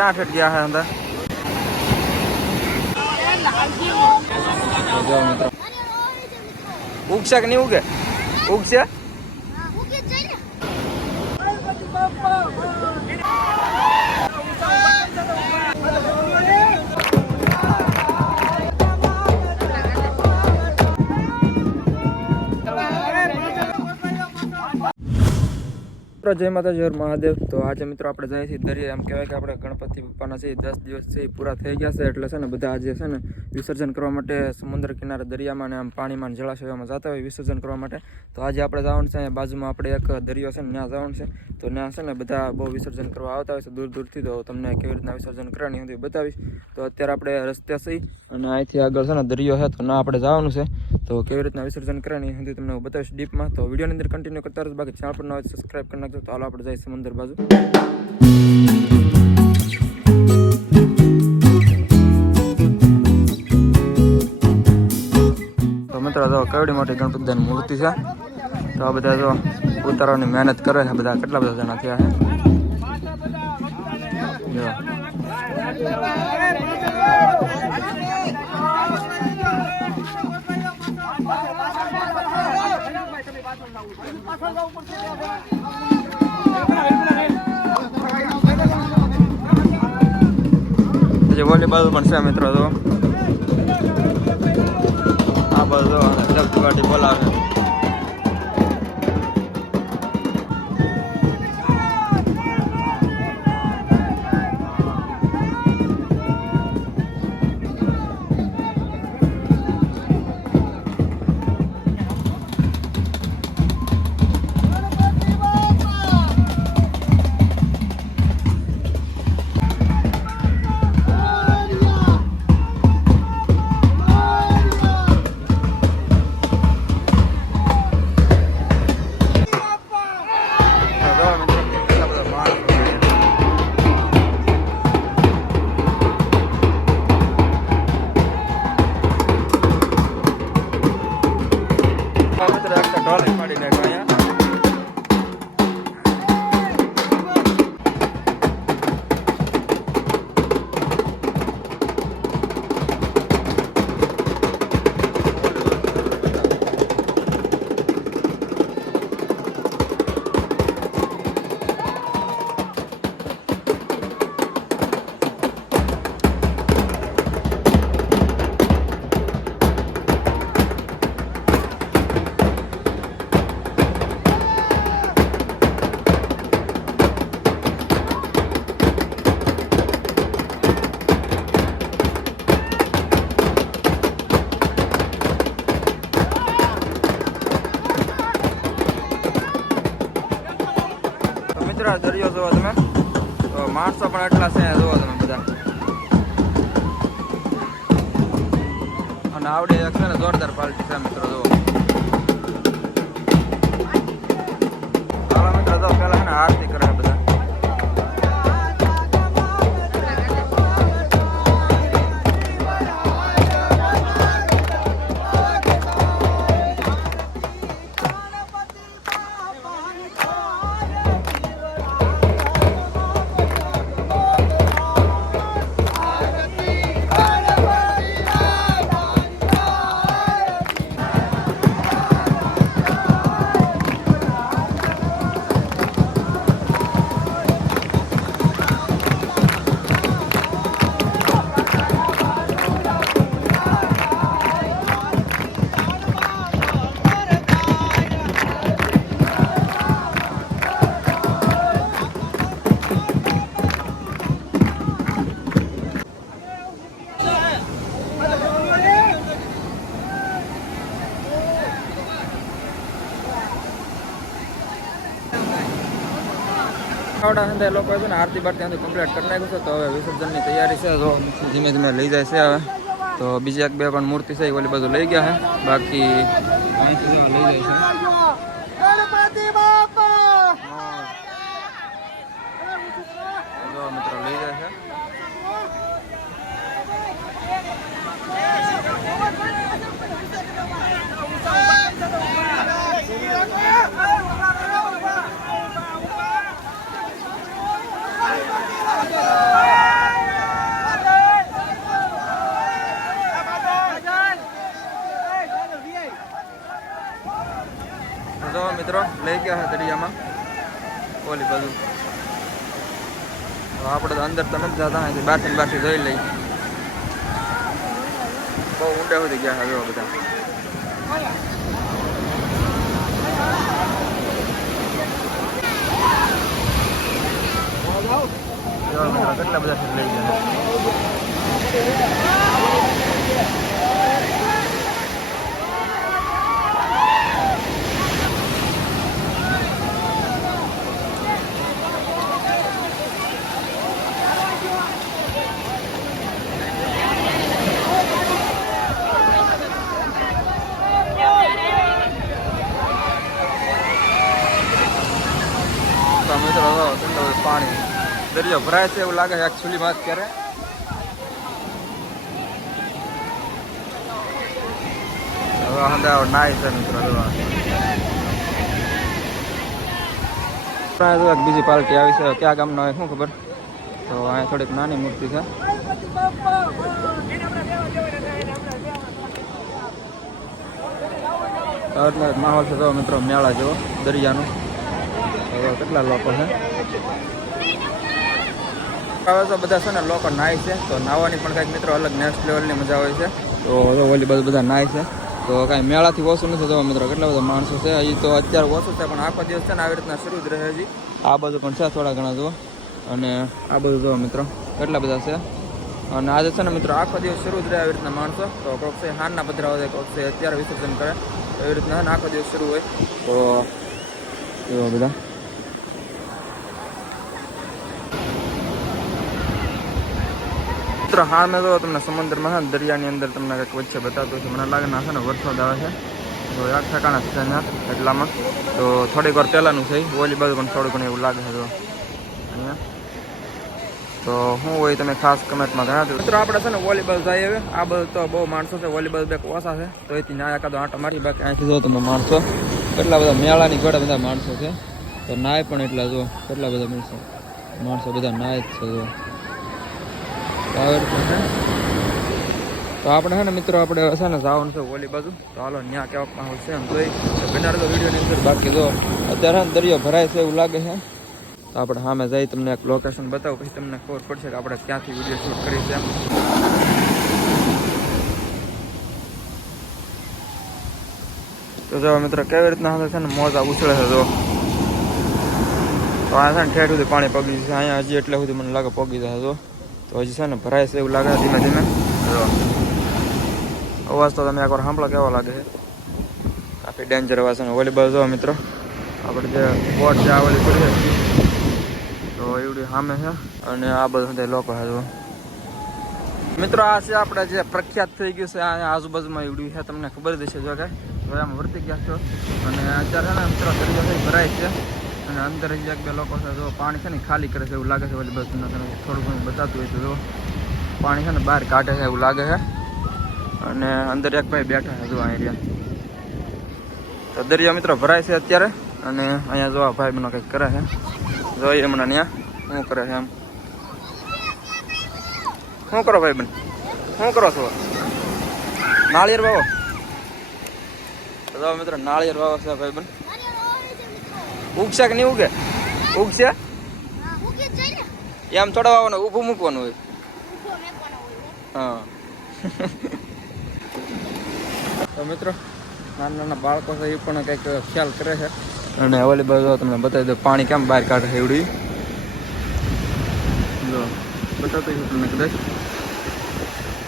ક્યાં ઠેઠ ગયા છે અંદર જો મિત્રો ઉગશે કે નહીં ઉગે ઉગશે જય માતાજી હર મહાદેવ. તો આજે મિત્રો આપણે જઈએ છીએ દરિયા. એમ કહેવાય કે આપણે ગણપતિ બાપાના છે 10 દિવસ છે પૂરા થઈ ગયા છે, એટલે છે ને બધા આજે છે ને વિસર્જન કરવા માટે સમુદ્ર કિનારે દરિયામાં ને આમ પાણીમાં જળાશયોમાં જતા હોય વિસર્જન કરવા માટે. તો આજે આપણે જવાનું છે બાજુમાં આપણે એક દરિયો છે ને ત્યાં જવાનું છે. તો ત્યાં છે ને બધા બહુ વિસર્જન કરવા આવતા હોય છે દૂર દૂરથી. તો તમને કેવી રીતના વિસર્જન કરવાની હું બતાવીશ. તો અત્યારે આપણે રસ્તે છીએ અને અહીંથી આગળ છે ને દરિયો છે, તો ના આપણે જવાનું છે. તો કેવી રીતના વિસર્જન કરવાની હું તમને બતાવીશ ડીપમાં. તો વિડીયોની અંદર કન્ટિન્યુ કરતા રહો. બાકી ચેનલ પર ન હોય સબસ્ક્રાઈબ કરી નાખજો. તો હાલો આપણે જઈએ સમુદ્ર બાજુ. તો મિત્રો જો કેવડી મોટી ગણપતિની મૂર્તિ છે. તો આ બધા જો ઉતારવાની મહેનત કરે છે. બધા કેટલા બધા જણા થયા છે. વોલીબોલ પણ છે મિત્રો. તો આ બધું જગવાડી બોલાવે. દરિયો જોવો તમે. તો માણસો પણ એટલા છે જોવો તમે બધા. અને આવડે એક છે ને જોરદાર પાર્ટી છે મિત્રો. જોવો હાલો મિત્રો. તો પેલા છે ને આરતી કરે બધા. આવડા હંધે લોકો છે ને આરતી બારતી અંદર કમ્પ્લીટ કરી નાખ્યું છે. તો હવે વિસર્જનની તૈયારી છે. તો ધીમે ધીમે લઈ જાય છે હવે. તો બીજી એક બે પણ મૂર્તિ છે ઓલી બધું લઈ ગયા છે. બાકી અહીંથી લઈ જાય છે. મિત્રો લઈ જાય છે. Yeah. ગયા છે દરિયામાં ઓલી બાજુ. આપણે તો અંદર તો નથી જતા, અહીંથી બહારથી જોઈ લઈ. બહુ ઊંડા સુધી ગયા છે બધા. કેટલા બધા લઈ ગયા. મિત્રો પાણી દરિયો ભરાય છે એવું લાગે છે એકચ્યુઅલી વાત કરે. હવે હંદા નાય છે મિત્રો. બીજી પાર્ટી આવી છે, ક્યાં ગામનો હોય શું ખબર. તો અહીંયા થોડીક નાની મૂર્તિ છે. માહોલ છે તો મિત્રો મેળા જેવો દરિયાનો. કેટલા લોકો છે હવે તો બધા છે ને લોકો નાય છે. તો નાવાની પણ કંઈક મિત્રો અલગ નેક્સ્ટ લેવલની મજા હોય છે. તો ઓલી બાજુ બધા નાય છે. તો કાંઈ મેળાથી ઓછું નથી થતું મિત્રો, કેટલા બધા માણસો છે. હજી તો અત્યારે ઓછું છે પણ આખો દિવસ છે ને આવી રીતના શરૂ જ રહે. હજી આ બાજુ પણ છે થોડા ઘણા જુઓ, અને આ બધું જુઓ મિત્રો કેટલા બધા છે. અને આજે છે ને મિત્રો આખો દિવસ શરૂ જ રહે આવી રીતના માણસો. તો કોઈક છે હાનના પધરાવા જાય, કોઈક છે અત્યારે વિસર્જન કરે. તો એવી રીતના આખો દિવસ શરૂ હોય. તો એવા બધા મિત્રો હા મેં તો તમને સમુદ્રમાં છે ને દરિયાની અંદર તમને કંઈક વચ્ચે બતાવતો છે. મને લાગે ના છે ને વરસાદ આવે છે તો એક ઠેકાણા છે ત્યાં એટલામાં. તો થોડીક વાર પહેલાંનું છે ઓલી બાજુ પણ થોડું ઘણું એવું લાગે છે. તો અહીંયા તો શું હોય તમે ખાસ કમેન્ટમાં જણાવજો મિત્રો. આપણે છે ને વોલીબોલ જાય હવે આ બધું તો બહુ માણસો છે. વોલીબોલ બે ઓછા છે તો એથી ના એકાદો આંટો મારી. બાકી અહીંથી જો તમે માણસો કેટલા બધા મેળાની ઘણા બધા માણસો છે. તો નાય પણ એટલા જો કેટલા બધા માણસો બધા નાય જ છે. જો તો આપણે છે ને મિત્રો આપણે છે ને જવાનું છે ઓલી બાજુ. તો હાલો ત્યાં કેવા માહોલ છે એમ જોઈ બનાર તો વિડીયોની અંદર. બાકી જો અત્યારે છે ને દરિયો ભરાય છે એવું લાગે છે. તો આપણે સામે જઈ તમને એક લોકેશન બતાવું, પછી તમને ખબર પડશે કે આપણે ક્યાંથી વિડીયો શૂટ કરી છે એમ. તો જો મિત્રો કેવી રીતના છે ને મોજા ઉછળે છે. જો તો આ છે ને ઠેઠ સુધી પાણી પગી છે. અહીંયા હજી એટલે સુધી મને લાગે પગી જાય. જો તો હજી છે ને ભરાય છે એવું લાગે ધીમે ધીમે. જો અવાજ તો તમે એકવાર સાંભળો કેવો લાગે છે. કાફી ડેન્જર અવાજ છે. વોલીબોલ જો મિત્રો આપણે જે બોટ છે આ ઓલી પડી છે તો એવડી સામે છે. અને આ બધું બધા લોકો છે. જો મિત્રો આ છે આપણે જે પ્રખ્યાત થઈ ગયું છે અહીંયા આજુબાજુમાં એવડ્યું છે, તમને ખબર જ હશે. જો કે આમ વર્તી ગયા છો. અને અત્યારે છે ને મિત્રો દરિયો ભરાય છે. અને અંદર જ એક બે લોકો છે જો પાણી છે ને ખાલી કરે છે એવું લાગે છે. ઓલી બસ તમે થોડું ઘણું બતાતું હોય તો જો પાણી છે ને બહાર કાઢે છે એવું લાગે છે. અને અંદર એક ભાઈ બેઠા છે જો અહીંયા. તો દરિયા મિત્રો ભરાય છે અત્યારે. અને અહીંયા જો આ ભાઈ બનો કંઈક કરે છે. જોઈએ હમણાં ત્યાં શું કરે છે એમ. શું કરો ભાઈ બન, શું કરો છો? નાળિયેર વાવો. તો મિત્રો નાળિયેર વાવો છે ભાઈ બન. ઉગશે કે નહીં ઉગે? ઉગશે એમ થોડા વાવવાનું, ઊભું મૂકવાનું હોય. હા તો મિત્રો નાના નાના બાળકો છે એ પણ કંઈક ખ્યાલ કરે છે. અને ઓલી બાજુ તમને બતાવી દો પાણી કેમ બહાર કાઢે છે એવડી. જો બતાવતો તમને કદાચ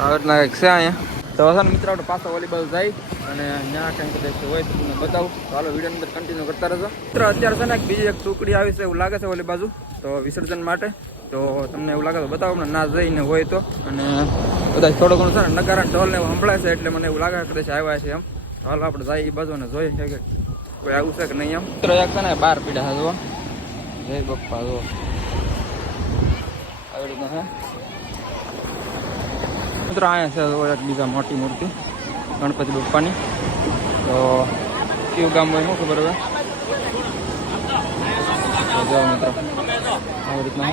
આ રીતના કંઈક છે અહીંયા. તો છે ને મિત્રો આપણે પાછા ઓલી બાજુ જાય અને ત્યાં કંઈક કદાચ હોય તો તમને બતાવું. તો હાલો વિડીયોની અંદર કન્ટિન્યુ કરતા રહેજો મિત્રો. અત્યારે છે ને બીજી એક ટુકડી આવી છે એવું લાગે છે ઓલી બાજુ તો વિસર્જન માટે. તો તમને એવું લાગે તો બતાવો અમને ના જઈને હોય તો. અને કદાચ થોડું ઘણું છે ને નગારા ઢોલ ને એવું સંભળાય છે એટલે મને એવું લાગે કદાચ આવ્યા છે એમ. હાલો આપણે જાય એ બાજુ ને જોઈએ છે કે કોઈ આવું છે કે નહીં એમ. મિત્રો એક છે ને 12 પીડા જુઓ. જય બપ્પા જુઓ આવી રીતના છે મિત્રો. અહીંયા છે એક બીજા મોટી મૂર્તિ ગણપતિ બાપ્પાની. તો કયું ગામ હોય શું ખબર હવે. જો મિત્રો આવી રીતના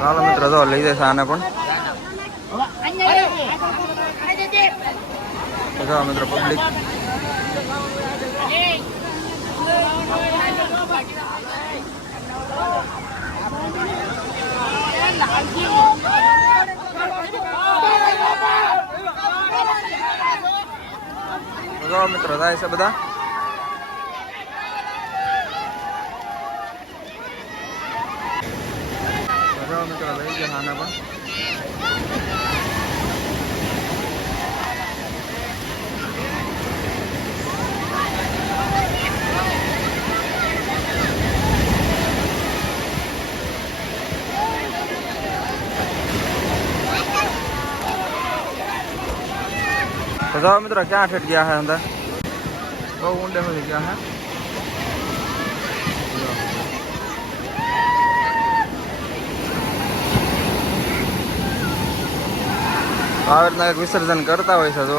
ચાલો મિત્રો જો લઈ જશે આને પણ. જો મિત્રો પબ્લિક મિત્રો જાય છે બધા. મિત્રો લઈ ગયા નાના પણ. तो जाओ मित्रों क्या फिट गया है अंदर बहुत ऊंडे हो गया है. આવી રીતના એક વિસર્જન કરતા હોય છે જો.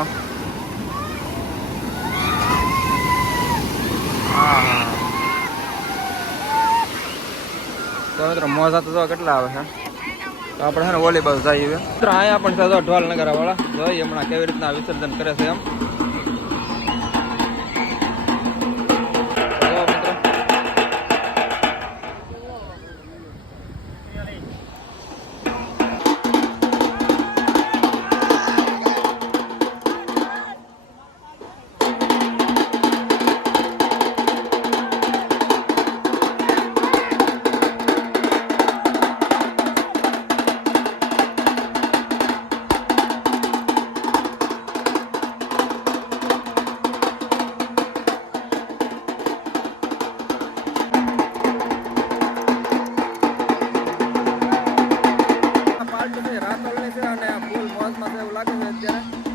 હા હા તો મિત્રો મોજા તો જો કેટલા આવે છે. તો આપણે છે ને વોલીબોલ જઈએ મિત્રો. અહીંયા પણ છે જો ઢોલ નગારા વાળા જોઈએ હમણાં કેવી રીતના વિસર્જન કરે છે એમ.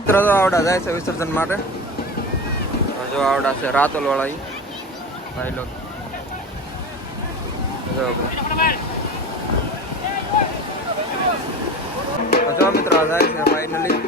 મિત્રો જો આવડા જાય છે વિસર્જન માટે. જો આવડા છે રાતોલ વાળા ભાઈ લોક. જો મિત્રો જાય છે ફાઇનલી.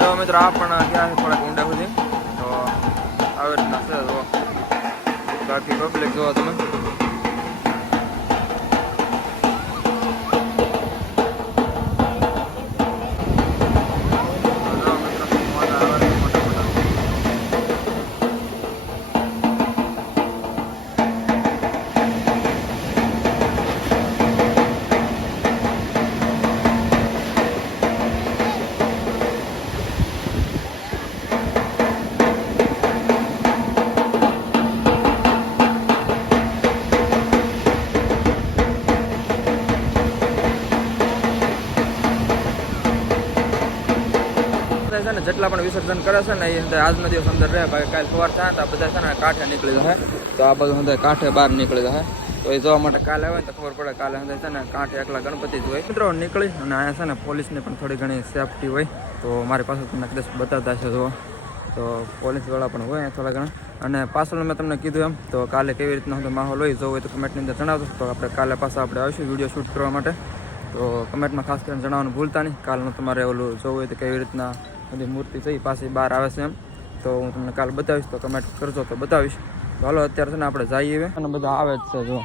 તો મિત્રો આ પણ ગયા છે થોડાક ઊંડા સુધી. તો આવી રીતના છે તો બાકી પબ્લિક જોવો તમે. જેટલા પણ વિસર્જન કરે છે ને એ આજનો દિવસ અંદર રહે. ભાઈ કાલે સવાર થાય તો બધા છે ને કાંઠે નીકળી જશે. તો આ બધું અંદર કાંઠે બહાર નીકળી જશે. તો એ જોવા માટે કાલે આવે ને તો ખબર પડે કાલે અંદર છે ને કાંઠે એકલા ગણપતિ જ હોય. મિત્રો નીકળી અને અહીંયા છે ને પોલીસની પણ થોડી ઘણી સેફટી હોય. તો મારી પાસે તમને કદાચ બતાવતા છે જો. તો પોલીસવાળા પણ હોય થોડા ઘણા. અને પાછળ મેં તમને કીધું એમ તો કાલે કેવી રીતના માહોલ હોય જોવું હોય તો કમેન્ટની અંદર જણાવજો. તો આપણે કાલે પાછા આપણે આવીશું વિડીયો શૂટ કરવા માટે. તો કમેન્ટમાં ખાસ કરીને જણાવવાનું ભૂલતા નહીં. કાલનું તમારે ઓલું જોવું હોય તો કેવી રીતના બધી મૂર્તિ થઈ પાછી બહાર આવે છે એમ. તો હું તમને કાલ બતાવીશ. તો કમેન્ટ કરજો તો બતાવીશ. તો હાલો અત્યારે છે ને આપણે જઈએ અને બધા આવે જ છે જો.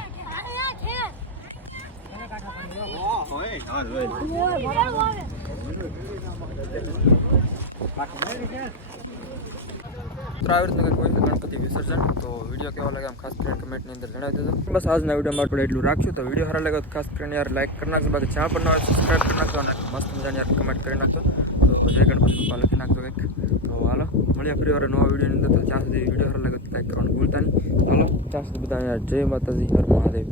આવી રીતના કોઈ ગણપતિ વિસર્જન. તો વિડીયો કેવો લાગે આમ ખાસ કરીને કમેન્ટની અંદર જણાવી દેજો. બસ આજના વિડીયોમાં આપણે એટલું રાખશું. તો વિડીયો સારા લાગે તો ખાસ કરીને યાર લાઈક કરી નાખજો. બાકી ચા પણ સબસ્ક્રાઈબ કરી નાખજો અને મસ્ત મજાની યાર કમેન્ટ કરી નાખજો. તો જય ગણપતિ બાપા લખી નાખજો કંઈક. તો હાલો મળીએ ફરી વાર નવા વિડીયોની અંદર. તો જ્યાં સુધી વિડીયો સારા લાગે તો લાઈક કરવાનું ભૂલતા નહીં. હાલો ત્યાં સુધી બધા યાર જય માતાજી હર મહાદેવ.